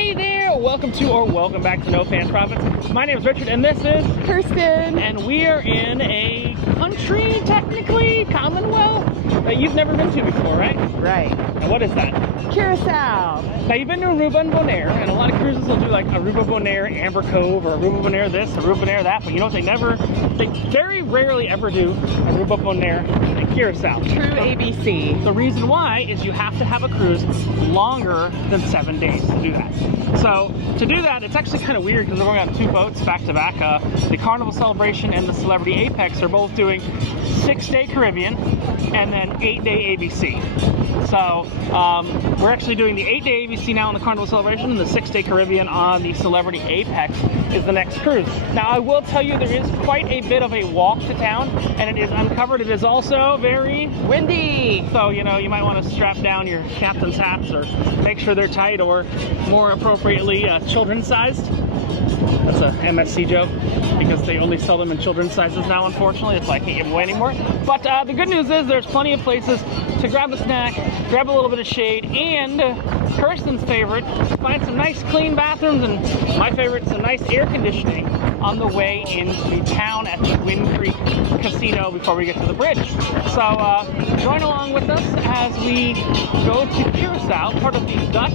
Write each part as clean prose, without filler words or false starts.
Hey there, welcome back to No Pants Profits. My name is Richard and this is Kirsten. And we are in a country, technically, Commonwealth, that you've never been to before, right? Right. And what is that? Curacao. Now you've been to Aruba and Bonaire, and a lot of cruises will do like Aruba, Bonaire, Amber Cove, or Aruba, Bonaire this, Aruba, Bonaire that, but you know what they very rarely ever do Aruba, Bonaire, and Curaçao. True ABC. The reason why is you have to have a cruise longer than 7 days to do that. So to do that, it's actually kind of weird because we're going on two boats back to back. The Carnival Celebration and the Celebrity Apex are both doing 6-day Caribbean and then 8-day ABC. So we're actually doing the 8-day ABC now on the Carnival Celebration, and the 6-day Caribbean on the Celebrity Apex is the next cruise. Now I will tell you there is quite a bit of a walk to town, and it is uncovered. It is also very windy. So, you know, you might want to strap down your captain's hats or make sure they're tight, or more appropriately, children's sized. That's a MSC joke because they only sell them in children's sizes now, unfortunately. It's like, I can't give them away anymore. But the good news is there's plenty of places to grab a snack, grab a little bit of shade, and Kirsten's favorite, find some nice clean bathrooms, and my favorite, some nice air conditioning on the way into town at the Wind Creek Casino before we get to the bridge. So join along with us as we go to Curaçao, part of the Dutch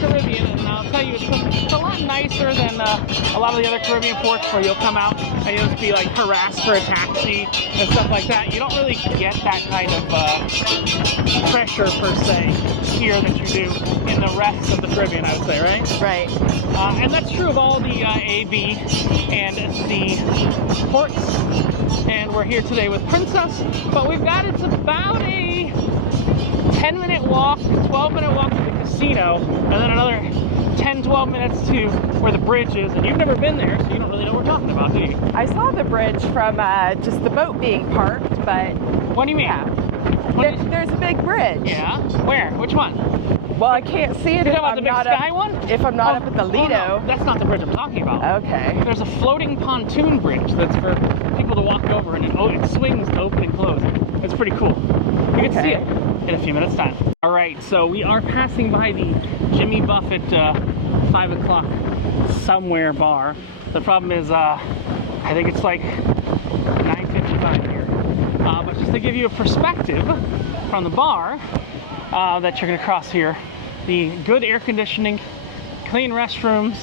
Caribbean, and I'll tell you, it's a lot nicer than a lot of the other Caribbean ports where you'll come out and you'll just be like harassed for a taxi and stuff like that. You don't really get that kind of pressure per se here that you do in the rest of the Caribbean, I would say, right? Right. And that's true of all the A, B, and C ports. And we're here today with Princess, but it's about a 10-minute walk, 12-minute walk to the casino, and then another 10-12 minutes to where the bridge is, and you've never been there, so you don't really know what we're talking about, do you? I saw the bridge from just the boat being parked, but... What do you mean? Yeah. There's a big bridge. Yeah? Where? Which one? Well, I can't see it You're if talking about the big sky one? If I'm not up at the Lido. No, that's not the bridge I'm talking about. Okay. There's a floating pontoon bridge that's for people to walk over, and it swings to open and close. It's pretty cool. You can see it in a few minutes' time. All right, so we are passing by the Jimmy Buffett 5 o'clock somewhere bar. The problem is, I think it's like 9:55 here. But just to give you a perspective from the bar that you're gonna cross here, the good air conditioning, clean restrooms,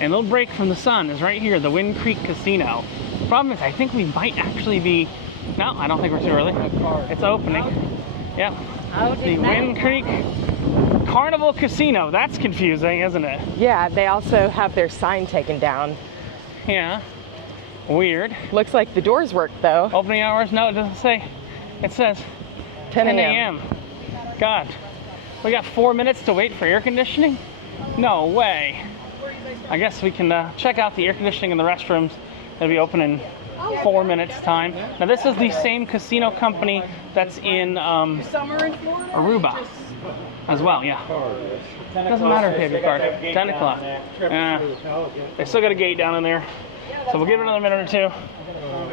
and a little break from the sun is right here, the Wind Creek Casino. The problem is, I think we might actually be, no, I don't think we're too early. It's opening. Yep. The Wind Creek Carnival Casino. That's confusing, isn't it? Yeah, they also have their sign taken down. Yeah. Weird. Looks like the doors work, though. Opening hours? No, it doesn't say. It says 10 a.m. God. We got 4 minutes to wait for air conditioning? No way. I guess we can check out the air conditioning in the restrooms. It'll be open in 4 minutes time. Now this is the same casino company that's in Aruba as well, yeah. Doesn't matter if you have your card. 10 o'clock. They still got a gate down in there. So we'll give it another minute or two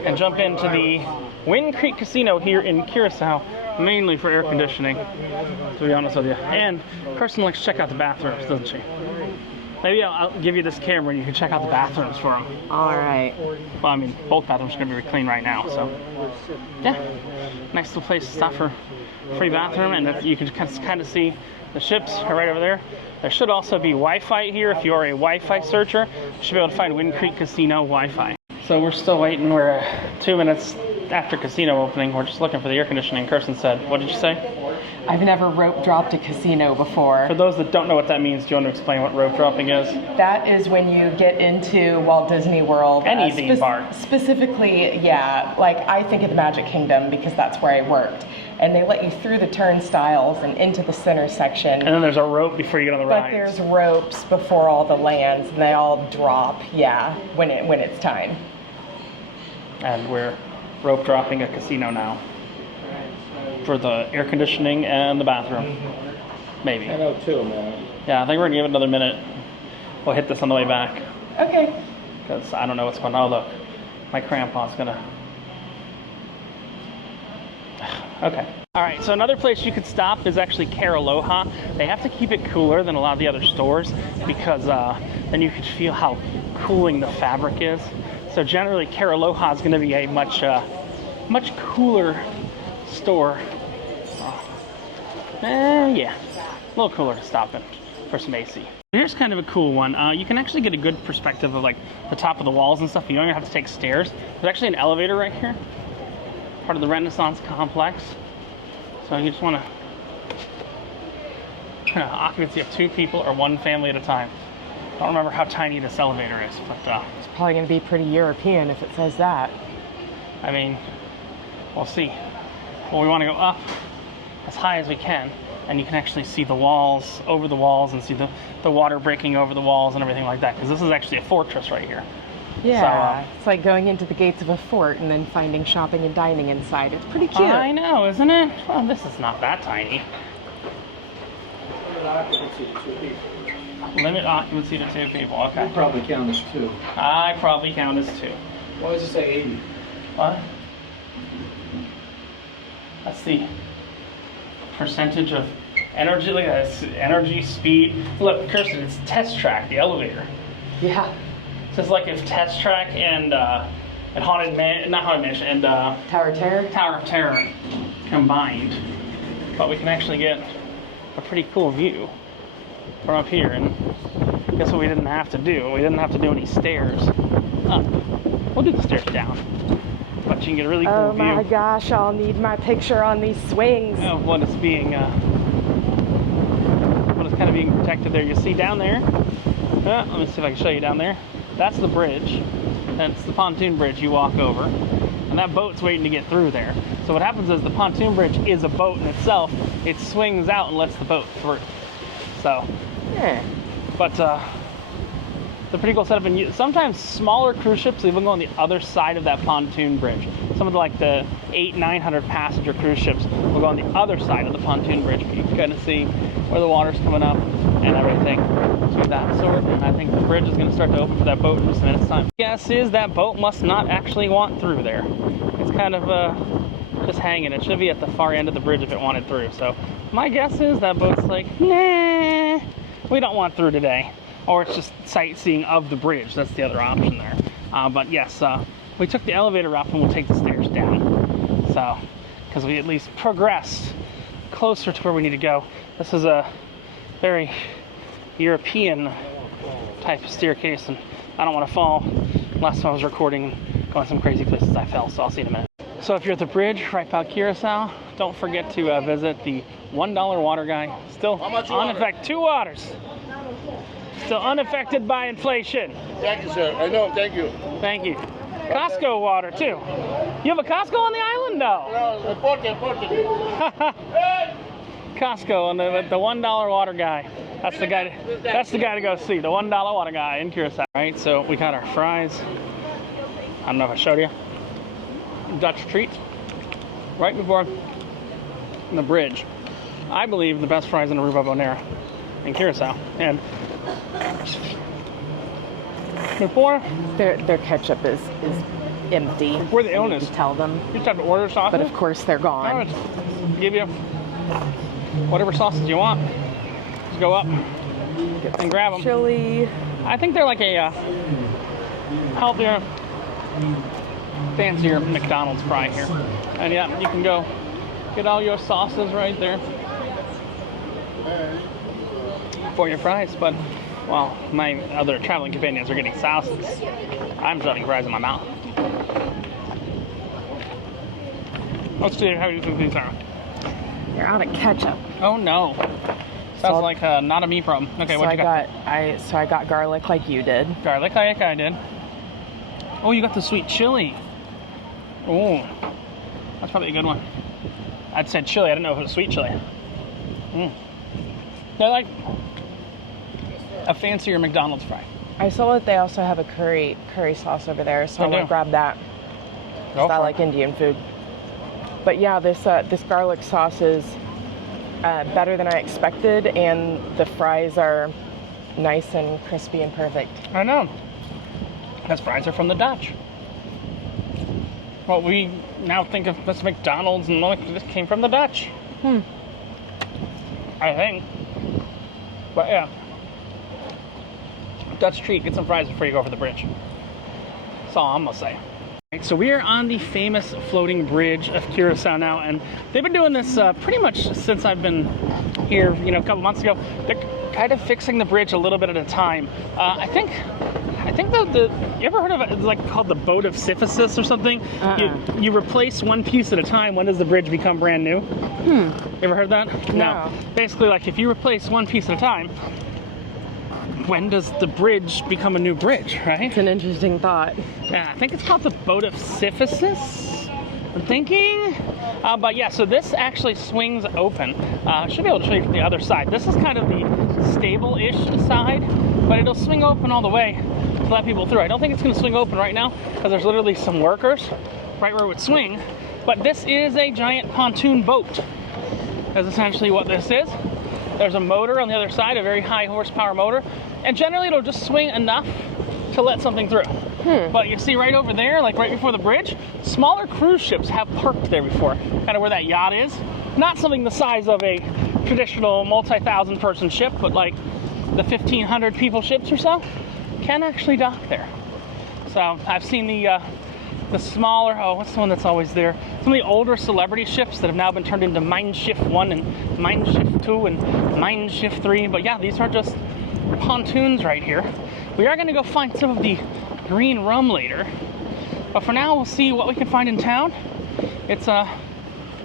and jump into the Wind Creek Casino here in Curaçao, mainly for air conditioning, to be honest with you. And Kirsten likes to check out the bathrooms, doesn't she? Maybe I'll give you this camera and you can check out the bathrooms for them. All right. Well, I mean, both bathrooms are going to be clean right now, so. Yeah, nice little place to stop for free bathroom, and you can kind of see the ships are right over there. There should also be Wi-Fi here. If you are a Wi-Fi searcher, you should be able to find Wind Creek Casino Wi-Fi. So we're still waiting. We're 2 minutes after casino opening. We're just looking for the air conditioning. Kirsten said, what did you say? I've never rope dropped a casino before. For those that don't know what that means, do you want to explain what rope dropping is? That is when you get into Walt Disney World. Any theme park. Specifically, yeah, like I think of the Magic Kingdom because that's where I worked. And they let you through the turnstiles and into the center section. And then there's a rope before you get on the rides. But there's ropes before all the lands, and they all drop, yeah, when it's time. And we're rope dropping a casino now for the air conditioning and the bathroom. Maybe. I know too, man. Yeah, I think we're gonna give it another minute. We'll hit this on the way back. Okay. Because I don't know what's going on. Oh, look, my crampon's gonna. Okay. All right, so another place you could stop is actually Curaçao. They have to keep it cooler than a lot of the other stores because then you can feel how cooling the fabric is. So generally, Curaçao is going to be a much cooler store. Yeah, a little cooler to stop in for some AC. Here's kind of a cool one. You can actually get a good perspective of like the top of the walls and stuff. You don't even have to take stairs. There's actually an elevator right here, part of the Renaissance complex. So you just want to occupancy of 2 people or 1 family at a time. I don't remember how tiny this elevator is, but It's probably going to be pretty European if it says that. I mean, we'll see. Well, we want to go up as high as we can, and you can actually see the walls, over the walls, and see the water breaking over the walls and everything like that, because this is actually a fortress right here. Yeah, so, it's like going into the gates of a fort and then finding shopping and dining inside. It's pretty cute. I know, isn't it? Well, this is not that tiny. Limit occupancy to 2 people, okay. You probably count as 2. I probably count as 2. Why does it say 80? What? That's the percentage of energy, look at this, energy, speed. Look, Kirsten, it's test track, the elevator. Yeah. So it's like if Test Track and Haunted Mansion, not Haunted Mansion, and Tower of Terror? Tower of Terror combined. But we can actually get a pretty cool view from up here. And guess what we didn't have to do? We didn't have to do any stairs up. We'll do the stairs down. But you can get a really cool view. Oh my gosh, I'll need my picture on these swings. Of what is being, what is kind of being protected there. You see down there, let me see if I can show you down there. That's the bridge. That's the pontoon bridge you walk over. And that boat's waiting to get through there. So what happens is the pontoon bridge is a boat in itself. It swings out and lets the boat through. So, Yeah. but it's a pretty cool setup. And sometimes smaller cruise ships even go on the other side of that pontoon bridge. Some of the 800-900 passenger cruise ships will go on the other side of the pontoon bridge. But you can kind of see where the water's coming up and everything. So that sort. And I think the bridge is going to start to open for that boat in just a minute's time. Guess is that boat must not actually want through there. It's kind of just hanging. It should be at the far end of the bridge if it wanted through. So my guess is that boat's like, nah, we don't want through today. Or it's just sightseeing of the bridge. That's the other option there. But yes, we took the elevator up and we'll take the stairs down. So, because we at least progressed closer to where we need to go. This is a very European type of staircase, and I don't want to fall. Last time I was recording, going some crazy places, I fell, so I'll see you in a minute. So if you're at the bridge right by Curaçao, don't forget to visit the $1 water guy. Still unaffected. 2 waters. Still unaffected by inflation. Thank you, sir. I know, thank you. Thank you. Costco water too. You have a Costco on the island? No. No, important. Costco and the $1 water guy. That's the guy. That's the guy to go see. The $1 water guy in Curaçao. All right, so we got our fries. I don't know if I showed you. Dutch treat. Right before the bridge. I believe the best fries in Aruba Bonaire in Curaçao. And before Their ketchup is empty. We're the illness. You tell them. You just have to order sauces. But of course they're gone. Give you whatever sauces you want. Just go up and grab them. Chili. I think they're like a healthier, fancier McDonald's fry here. And yeah, you can go get all your sauces right there for your fries. But well, my other traveling companions are getting sauces. I'm shoving fries in my mouth. Let's see how you think these are. You're out of ketchup. Oh no. Sounds like not a me problem. Okay, So what you got? I got garlic like you did. Garlic like I did. Oh, you got the sweet chili. Oh, that's probably a good one. I'd said chili. I didn't know if it was sweet chili. They're like a fancier McDonald's fry. I saw that they also have a curry sauce over there, so I want to grab that. I like Indian food. But yeah, this garlic sauce is better than I expected, and the fries are nice and crispy and perfect. I know. Those fries are from the Dutch. what we now think of as McDonald's, and this came from the Dutch. I think. But yeah. Dutch treat. Get some fries before you go over the bridge. That's all I'm gonna say. Right, so we are on the famous floating bridge of Curaçao now, and they've been doing this pretty much since I've been here, a couple months ago. They're kind of fixing the bridge a little bit at a time. I think you ever heard of it? It's like called the boat of Sisyphus or something? You replace one piece at a time. When does the bridge become brand new? You ever heard that? No. Basically, like if you replace one piece at a time, when does the bridge become a new bridge, right? It's an interesting thought. Yeah, I think it's called the boat of Sisyphus, I'm thinking. But yeah, so this actually swings open. I should be able to show you from the other side. This is kind of the stable-ish side, but it'll swing open all the way to let people through. I don't think it's going to swing open right now because there's literally some workers right where it would swing. But this is a giant pontoon boat. That's essentially what this is. There's a motor on the other side, a very high horsepower motor, and generally it'll just swing enough to let something through. But you see right over there, like right before the bridge, smaller cruise ships have parked there before, kind of where that yacht is. Not something the size of a traditional multi-thousand person ship, but like the 1,500 people ships or so can actually dock there. So I've seen the smaller, what's the one that's always there? Some of the older celebrity ships that have now been turned into Mein Schiff 1 and Mein Schiff 2 and Mein Schiff 3. But yeah, these are just pontoons right here. We are going to go find some of the green rum later. But for now, we'll see what we can find in town. It's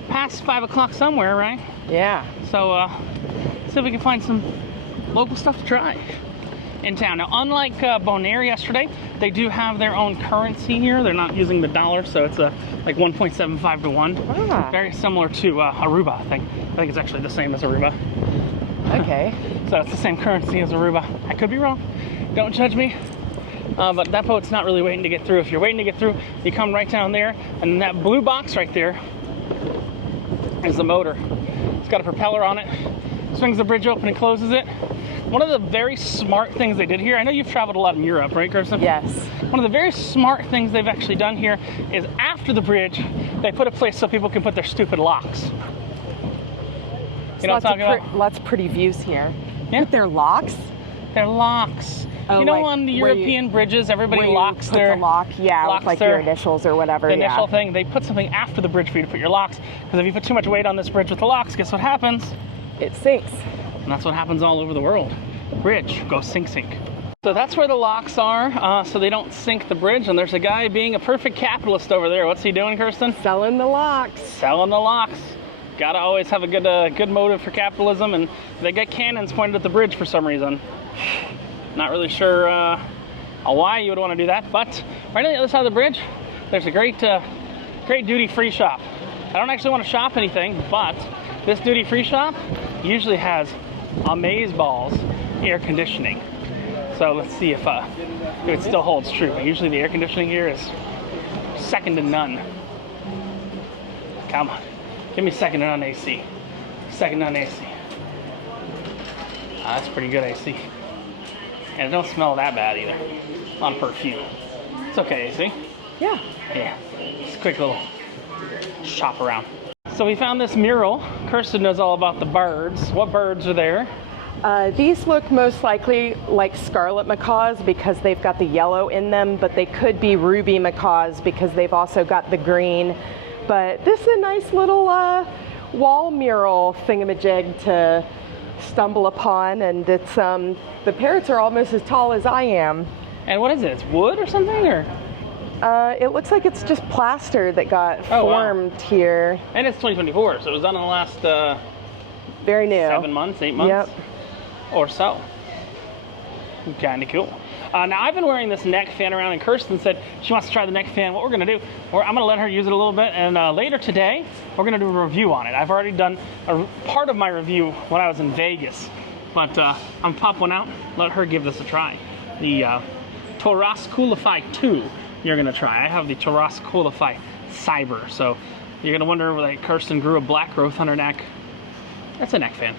past 5 o'clock somewhere, right? Yeah. So see if we can find some local stuff to try in town. Now, unlike Bonaire yesterday, they do have their own currency here. They're not using the dollar, so it's like 1.75 to 1. Very similar to Aruba, I think. I think it's actually the same as Aruba. Okay. So it's the same currency as Aruba. I could be wrong. Don't judge me. But that boat's not really waiting to get through. If you're waiting to get through, you come right down there, and that blue box right there is the motor. It's got a propeller on it. Swings the bridge open and closes it. One of the very smart things they did here, I know you've traveled a lot in Europe, right, Kirsten? Yes. One of the very smart things they've actually done here is after the bridge, they put a place so people can put their stupid locks. You know what I'm talking about? Lots of pretty views here. Yeah. With their locks? Their locks. Oh, you know, like on the European bridges, everybody locks put their... the lock, yeah, locks with like their, your initials or whatever. The initial thing. They put something after the bridge for you to put your locks. Because if you put too much weight on this bridge with the locks, guess what happens? It sinks. And that's what happens all over the world. Bridge, go sink, sink. So that's where the locks are, so they don't sink the bridge. And there's a guy being a perfect capitalist over there. What's he doing, Kirsten? Selling the locks. Selling the locks. Gotta always have a good motive for capitalism, and they get cannons pointed at the bridge for some reason. Not really sure why you would want to do that, but right on the other side of the bridge, there's a great duty-free shop. I don't actually want to shop anything, but this duty-free shop usually has amazeballs air conditioning. So let's see if it still holds true. Usually the air conditioning here is second to none. Come on. Give me second to none AC. Second to none AC. That's pretty good AC. And it don't smell that bad either. On perfume. It's okay, AC. Yeah. Yeah. Just a quick little shop around. So we found this mural. Kirsten knows all about the birds. What birds are there? These look most likely like scarlet macaws because they've got the yellow in them, but they could be ruby macaws because they've also got the green. But this is a nice little wall mural thingamajig to stumble upon, and it's the parrots are almost as tall as I am. And what is it? It's wood or something, or? It looks like it's just plaster that got formed here. And it's 2024, so it was done in the last very new 7 months, 8 months, yep, or so. Kind of cool. Now I've been wearing this neck fan around, and Kirsten said she wants to try the neck fan. What we're gonna do, I'm gonna let her use it a little bit, and later today we're gonna do a review on it. I've already done a part of my review when I was in Vegas, but I'm gonna pop one out, let her give this a try. The Taurus Coolify 2 you're gonna try. I have the Taurus Coolify Cyber, so you're gonna wonder like Kirsten grew a black growth on her neck. That's a neck fan.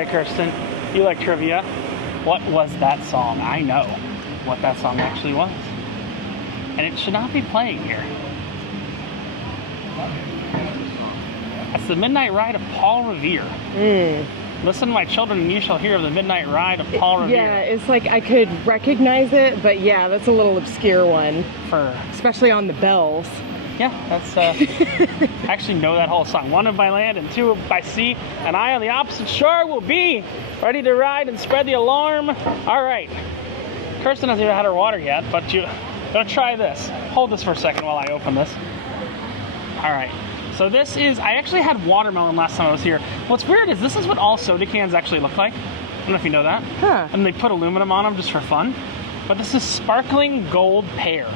right, Kirsten, you like trivia. What was that song? I know what that song actually was. And it should not be playing here. That's the Midnight Ride of Paul Revere. Listen, my children, and you shall hear of the Midnight Ride of Paul Revere. Yeah, it's like I could recognize it, but yeah, that's a little obscure one. Especially on the bells. Yeah, that's, I actually know that whole song. 1 by land and 2 by sea, and I on the opposite shore will be ready to ride and spread the alarm. All right. Kirsten hasn't even had her water yet, but you're gonna try this. Hold this for a second while I open this. All right. So this is, I actually had watermelon last time I was here. What's weird is this is what all soda cans actually look like. I don't know if you know that. Huh. And they put aluminum on them just for fun. But this is sparkling gold pear.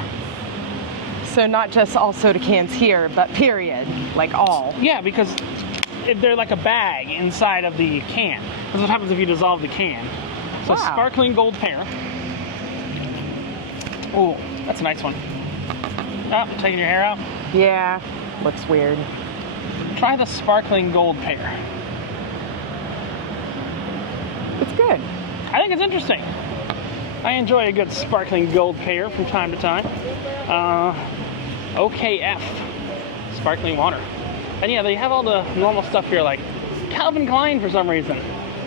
So not just all soda cans here, but period, like all. Yeah, because they're like a bag inside of the can. That's what happens if you dissolve the can. So Wow. Sparkling gold pear. Oh, that's a nice one. Oh, taking your hair out? Yeah, looks weird. Try the sparkling gold pear. It's good. I think it's interesting. I enjoy a good sparkling gold pear from time to time. OKF, sparkling water. And yeah, they have all the normal stuff here, like Calvin Klein for some reason.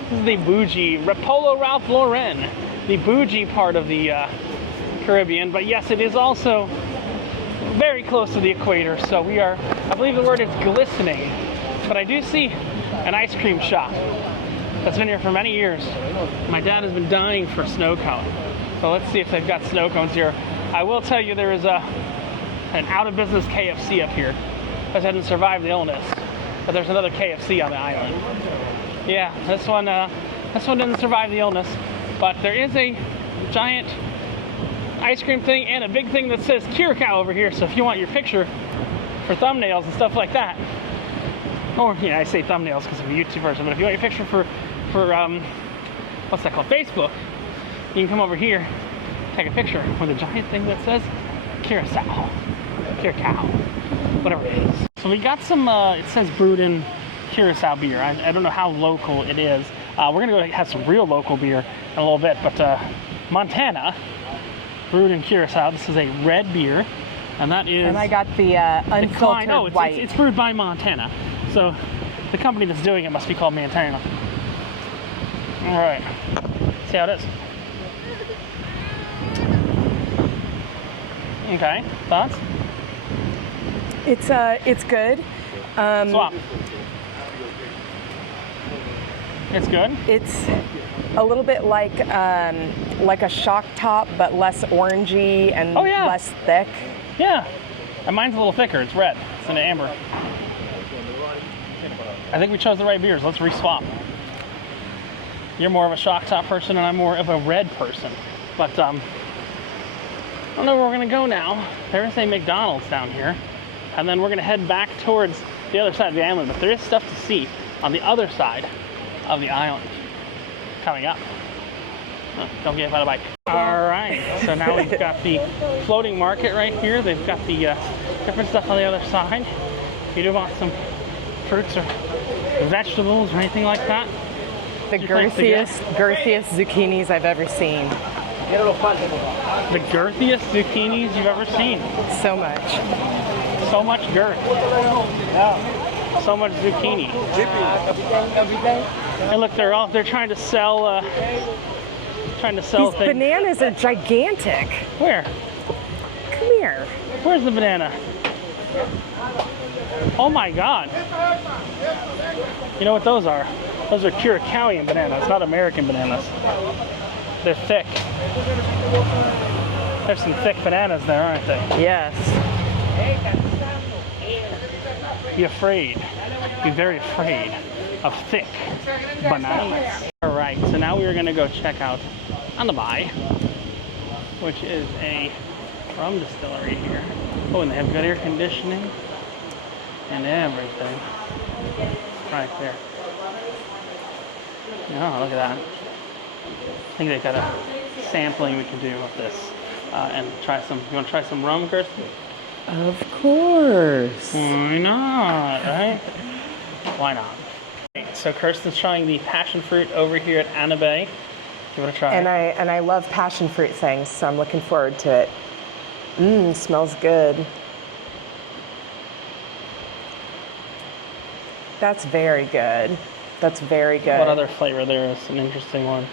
This is the bougie, Polo Ralph Lauren, the bougie part of the Caribbean. But yes, it is also very close to the equator, so we are, I believe the word is glistening. But I do see an ice cream shop that's been here for many years. My dad has been dying for snow cone. So let's see if they've got snow cones here. I will tell you there is an out-of-business KFC up here that hasn't survived the illness. But there's another KFC on the island. Yeah, this one didn't survive the illness. But there is a giant ice cream thing and a big thing that says Curacao over here. So if you want your picture for thumbnails and stuff like that, or yeah, I say thumbnails because of a YouTube version, but if you want your picture for what's that called, Facebook, you can come over here, take a picture with a giant thing that says Curaçao, whatever it is. So we got some, it says brewed in Curaçao beer. I don't know how local it is. We're gonna go have some real local beer in a little bit, but Montana, brewed in Curaçao. This is a red beer, and that is. And I got the unfiltered white. It's brewed by Montana, so the company that's doing it must be called Montana. All right, see how it is. Okay, thoughts? It's good. Swap. It's good. It's a little bit like a shock top, but less orangey and less thick. Yeah, and mine's a little thicker. It's red. It's an amber. I think we chose the right beers. Let's re-swap. You're more of a shock top person, and I'm more of a red person. But I don't know where we're gonna go now. There is a McDonald's down here, and then we're gonna head back towards the other side of the island. But there is stuff to see on the other side of the island coming up. Oh, don't get hit by the bike. All right, so now we've got the floating market right here. They've got the different stuff on the other side. If you do want some fruits or vegetables or anything like that. The girthiest zucchinis I've ever seen. The girthiest zucchinis you've ever seen. So much. So much girth. So much zucchini. And look, they're trying to sell These things. bananas are gigantic. Where? Come here. Where's the banana? Oh my God. You know what those are? Those are Curacaoian bananas, not American bananas. They're thick. There's some thick bananas there, aren't they? Yes. Be afraid. Be very afraid of thick bananas. All right, so now we're gonna go check out Annabai, which is a rum distillery here. Oh, and they have good air conditioning and everything right there. Oh, look at that. I think they got a sampling we can do of this and try some. You want to try some rum, Kirsten? Of course. Why not, right? Why not? so Kirsten's trying the passion fruit over here at Annabai. Give it a try. And I love passion fruit things, so I'm looking forward to it. Smells good. That's very good. That's very good. What other flavor there is an interesting one?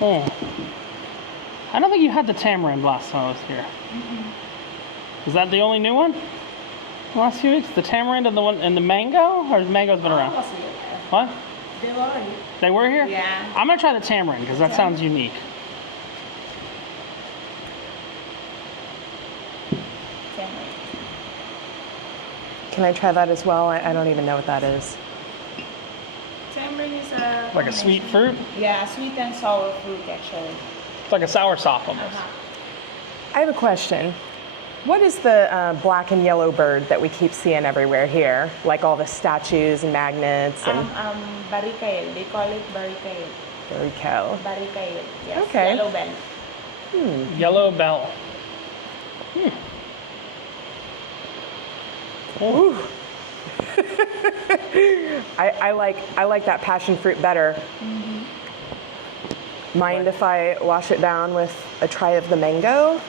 I don't think you had the tamarind last time I was here. Is that the only new one? The last few weeks? The tamarind and the one and the mango? Or has mango's been around? What? They were here? Yeah. I'm gonna try the tamarind because that sounds unique. Can I try that as well? I don't even know what that is. Tamarind is Like a sweet fruit? Yeah, sweet and sour fruit actually. It's like a soursop almost. I have a question. What is the black and yellow bird that we keep seeing everywhere here? Like all the statues and magnets and... Barricade. They call it barricade. Curacao. Barricade. Yes. Okay. Yellow bell. Yellow bell. Ooh. I like that passion fruit better. Mind if I wash it down with a try of the mango?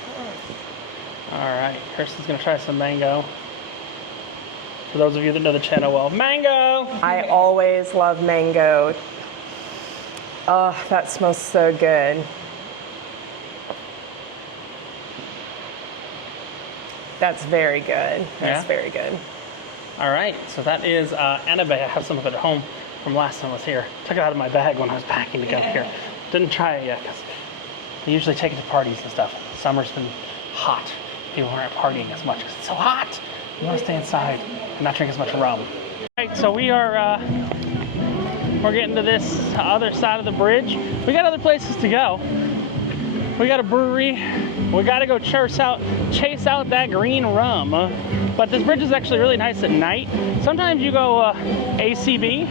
All right, Kirsten's gonna try some mango. For those of you that know the channel well, mango! I always love mango. Oh, that smells so good. That's very good. That's very good. All right, so that is Annabai. I have some of it at home from last time I was here. Took it out of my bag when I was packing to go here. Didn't try it yet because I usually take it to parties and stuff. Summer's been hot. People aren't partying as much because it's so hot. You want to stay inside and not drink as much rum. All right, so we're getting to this other side of the bridge. We got other places to go. We got a brewery. We got to go chase out that green rum. But this bridge is actually really nice at night. Sometimes you go ACB.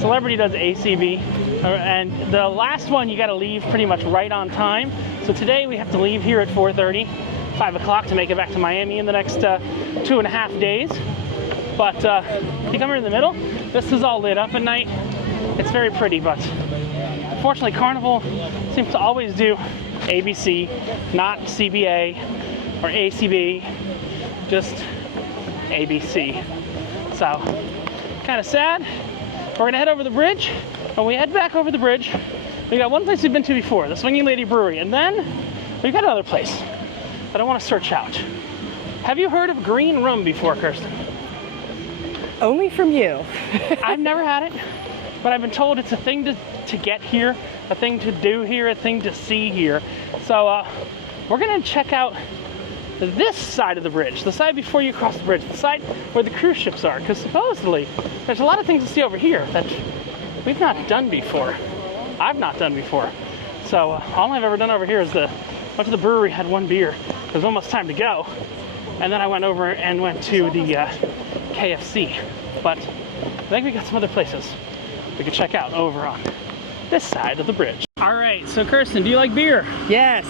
Celebrity does ACB. And the last one you got to leave pretty much right on time. So today we have to leave here at 4:30, 5 o'clock to make it back to Miami in the next 2.5 days. But if you come here in the middle, this is all lit up at night. It's very pretty, but unfortunately Carnival seems to always do ABC, not CBA or ACB, just ABC. So, kind of sad. We're gonna head over the bridge. When we head back over the bridge, we got one place we've been to before, the Swinging Lady Brewery, and then we've got another place that I want to search out. Have you heard of green rum before, Kirsten? Only from you. I've never had it, but I've been told it's a thing to get here, a thing to do here, a thing to see here. So we're gonna check out this side of the bridge, the side before you cross the bridge, the side where the cruise ships are, because supposedly there's a lot of things to see over here that we've not done before. I've not done before. So all I've ever done over here is went to the brewery, had one beer. It was almost time to go. And then I went over and went to the KFC. But I think we got some other places we could check out over on this side of the bridge. All right, so Kirsten, do you like beer? Yes.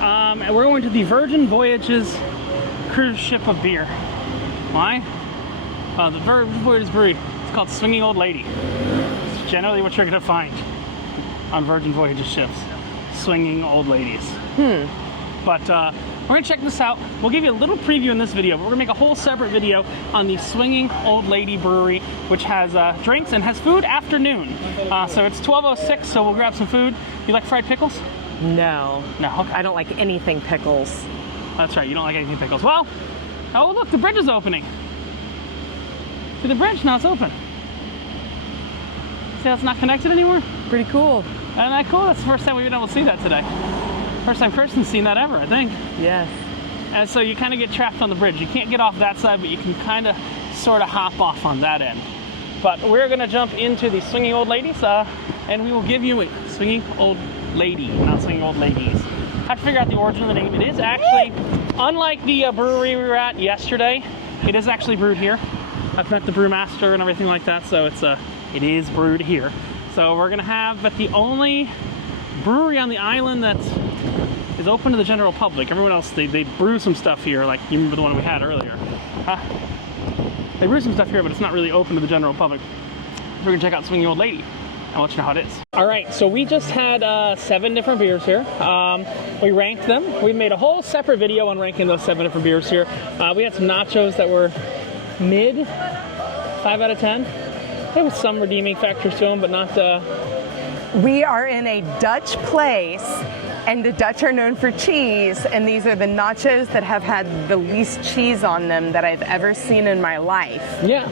And we're going to the Virgin Voyages cruise ship of beer. Why? The Virgin Voyages Brewery. It's called Swinging Old Lady. It's generally what you're gonna find on Virgin Voyages ships. Swinging old ladies. But we're gonna check this out. We'll give you a little preview in this video, but we're gonna make a whole separate video on the Swinging Old Lady Brewery, which has drinks and has food after noon. So it's 12:06, so we'll grab some food. You like fried pickles? No. No, okay. I don't like anything pickles. That's right, you don't like anything pickles. Well, oh look, the bridge is opening. See the bridge? Now it's open. See how it's not connected anymore? Pretty cool. Isn't that cool? That's the first time we've been able to see that today. First time Kirsten's seen that ever, I think. Yes. And so you kind of get trapped on the bridge. You can't get off that side, but you can kind of sort of hop off on that end. But we're going to jump into the Swinging Old Ladies, and we will give you a Swinging Old Lady, not Swinging Old Ladies. I have to figure out the origin of the name. It is actually, unlike the brewery we were at yesterday, it is actually brewed here. I've met the brewmaster and everything like that, so it is brewed here. So we're going to have the only brewery on the island that is open to the general public. Everyone else, they brew some stuff here, like you remember the one we had earlier. They brew some stuff here, but it's not really open to the general public. we're gonna check out Swinging Old Lady. I'll let you know how it is. All right, so we just had 7 different beers here. We ranked them. We made a whole separate video on ranking those 7 different beers here. We had some nachos that were mid, 5 out of 10. There was some redeeming factors to them, but not. We are in a Dutch place, and the Dutch are known for cheese, and these are the nachos that have had the least cheese on them that I've ever seen in my life. Yeah.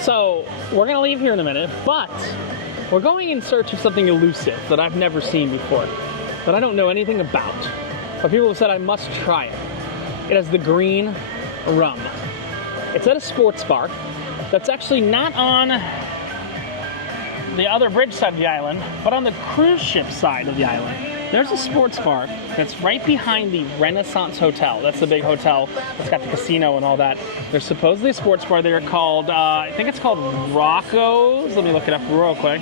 So we're gonna leave here in a minute, but we're going in search of something elusive that I've never seen before, that I don't know anything about. But people have said I must try it. It has the green rum. It's at a sports bar that's actually not on the other bridge side of the island, but on the cruise ship side of the island. There's a sports bar that's right behind the Renaissance Hotel. That's the big hotel that's got the casino and all that. There's supposedly a sports bar there called, I think it's called Rocco's. Let me look it up real quick.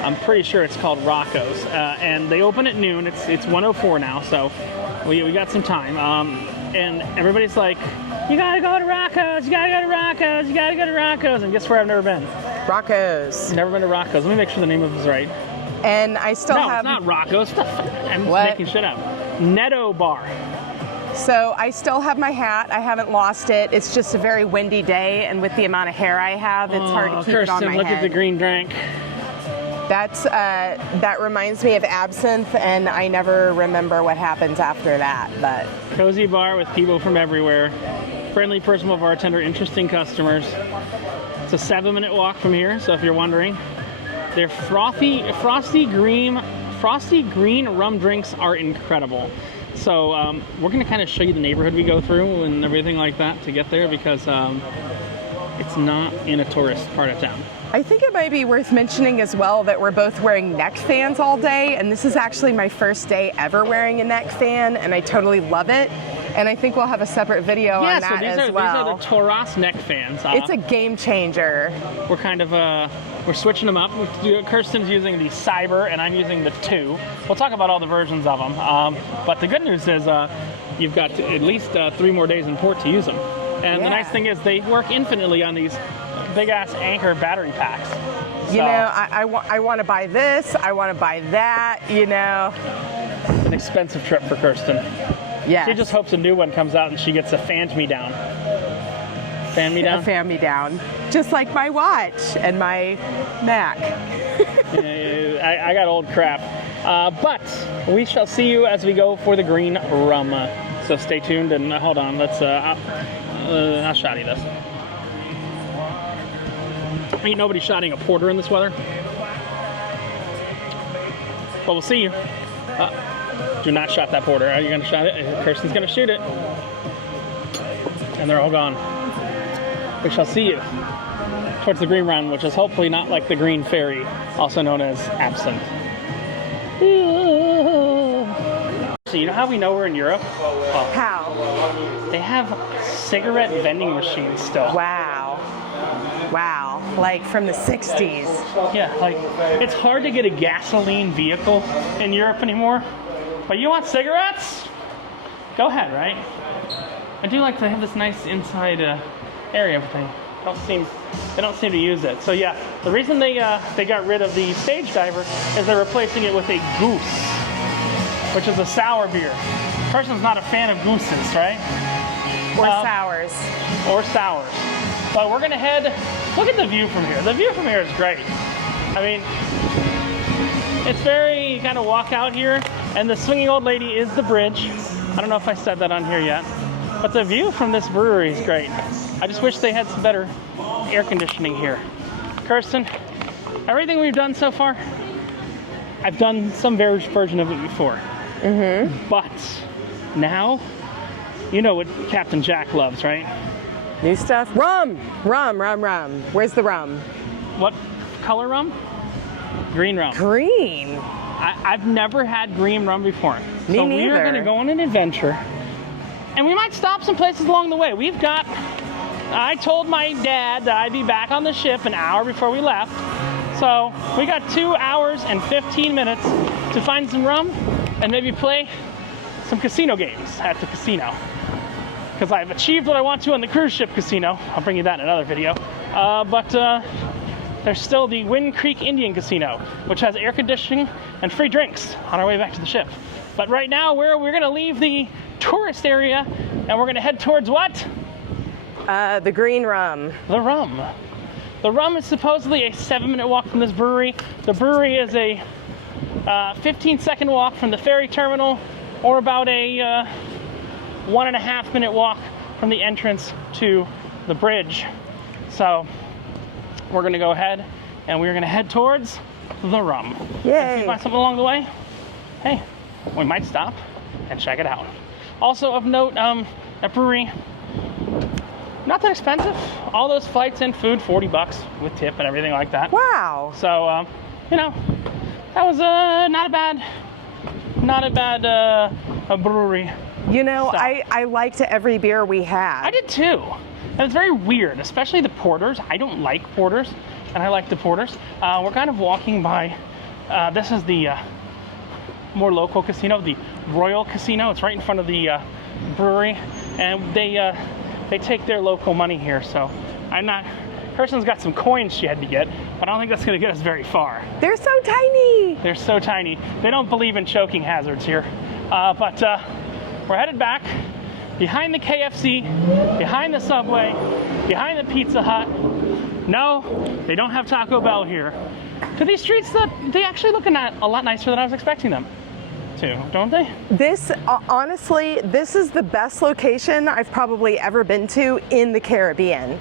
I'm pretty sure it's called Rocco's. And they open at noon. It's 1:04 now, so we got some time. And everybody's like, you gotta go to Rocco's, you gotta go to Rocco's, you gotta go to Rocco's. And guess where I've never been? Rocco's. Never been to Rocco's. Let me make sure the name of it is right. And I still have... No, it's not Rocco's. I'm just making shit up. Netto Bar. So I still have my hat. I haven't lost it. It's just a very windy day, and with the amount of hair I have, it's hard to keep Kirsten, it on my look head. at the green drink. That reminds me of absinthe, and I never remember what happens after that. But Cozy bar with people from everywhere. Friendly, personal bartender, interesting customers. It's a 7-minute walk from here, so if you're wondering. Their frosty green rum drinks are incredible. So we're going to kind of show you the neighborhood we go through and everything like that to get there, because it's not in a tourist part of town. I think it might be worth mentioning as well that we're both wearing neck fans all day, and this is actually my first day ever wearing a neck fan, and I totally love it. And I think we'll have a separate video on that as well. These are the Taurus neck fans. It's a game changer. We're kind of we're switching them up. Kirsten's using the Cyber, and I'm using the 2. We'll talk about all the versions of them. But the good news is you've got at least 3 more days in port to use them. And the nice thing is they work infinitely on these big-ass Anchor battery packs. So, you know, I want to buy this. I want to buy that, you know. An expensive trip for Kirsten. Yeah. She just hopes a new one comes out and she gets a fan-me-down. Fan-me-down? A fan-me-down. Just like my watch and my Mac. I got old crap. But we shall see you as we go for the green rum. So stay tuned and hold on. Let's, I'll shotty this. Ain't nobody shotting a porter in this weather. But we'll see you. Do not shot that porter. Are you going to shot it? Kirsten's going to shoot it. And they're all gone. We shall see you towards the green run, which is hopefully not like the green fairy, also known as absinthe. So you know how we know we're in Europe? Oh, How? they have cigarette vending machines still. Wow. Wow. Like from the 60s. Yeah, like it's hard to get a gasoline vehicle in Europe anymore. But you want cigarettes? Go ahead, right? I do like to have this nice inside area, but they don't seem to use it. So yeah, the reason they got rid of the stage diver is they're replacing it with a goose, which is a sour beer. Person's not a fan of gooses, right? Or sours. Or sours. But we're gonna head. Look at the view from here. The view from here is great. I mean, it's very, you kind of walk out here, and the Swinging Old Lady is the bridge. I don't know if I said that on here yet, but the view from this brewery is great. I just wish they had some better air conditioning here. Kirsten, everything we've done so far, I've done some version of it before. Mm-hmm. But now, you know what Captain Jack loves, right? New stuff? Rum! Rum, rum, rum. Where's the rum? What color rum? Green rum. Green. I've never had green rum before. Me so neither. we're gonna go on an adventure. And we might stop some places along the way. I told my dad that I'd be back on the ship an hour before we left. So we got 2 hours and 15 minutes to find some rum and maybe play some casino games at the casino. Because I've achieved what I want to on the cruise ship casino. I'll bring you that in another video. But there's still the Wind Creek Indian Casino, which has air conditioning and free drinks on our way back to the ship. But right now, we're going to leave the tourist area, and we're going to head towards what? The green rum. The rum. The rum is supposedly a 7-minute walk from this brewery. The brewery is a 15-second walk from the ferry terminal, or about a 1.5-minute walk from the entrance to the bridge. So we're going to go ahead and we're going to head towards the rum. Yay! If we find something along the way, hey, we might stop and check it out. Also of note, at brewery, not that expensive. All those flights and food, $40 with tip and everything like that. Wow. So, you know, that was not a bad a brewery. You know, So. I liked every beer we had. I did too. And it's very weird, especially the porters. I don't like porters, and I like the porters. We're kind of walking by, this is the more local casino, the Royal Casino. It's right in front of the brewery, and they take their local money here, so I'm not, Kirsten's got some coins she had to get, but I don't think that's gonna get us very far. They're so tiny. They're so tiny. They don't believe in choking hazards here. But we're headed back behind the KFC, behind the Subway, behind the Pizza Hut. No, they don't have Taco Bell here. To these streets, they actually look a lot nicer than I was expecting them to, don't they? This, honestly, this is the best location I've probably ever been to in the Caribbean.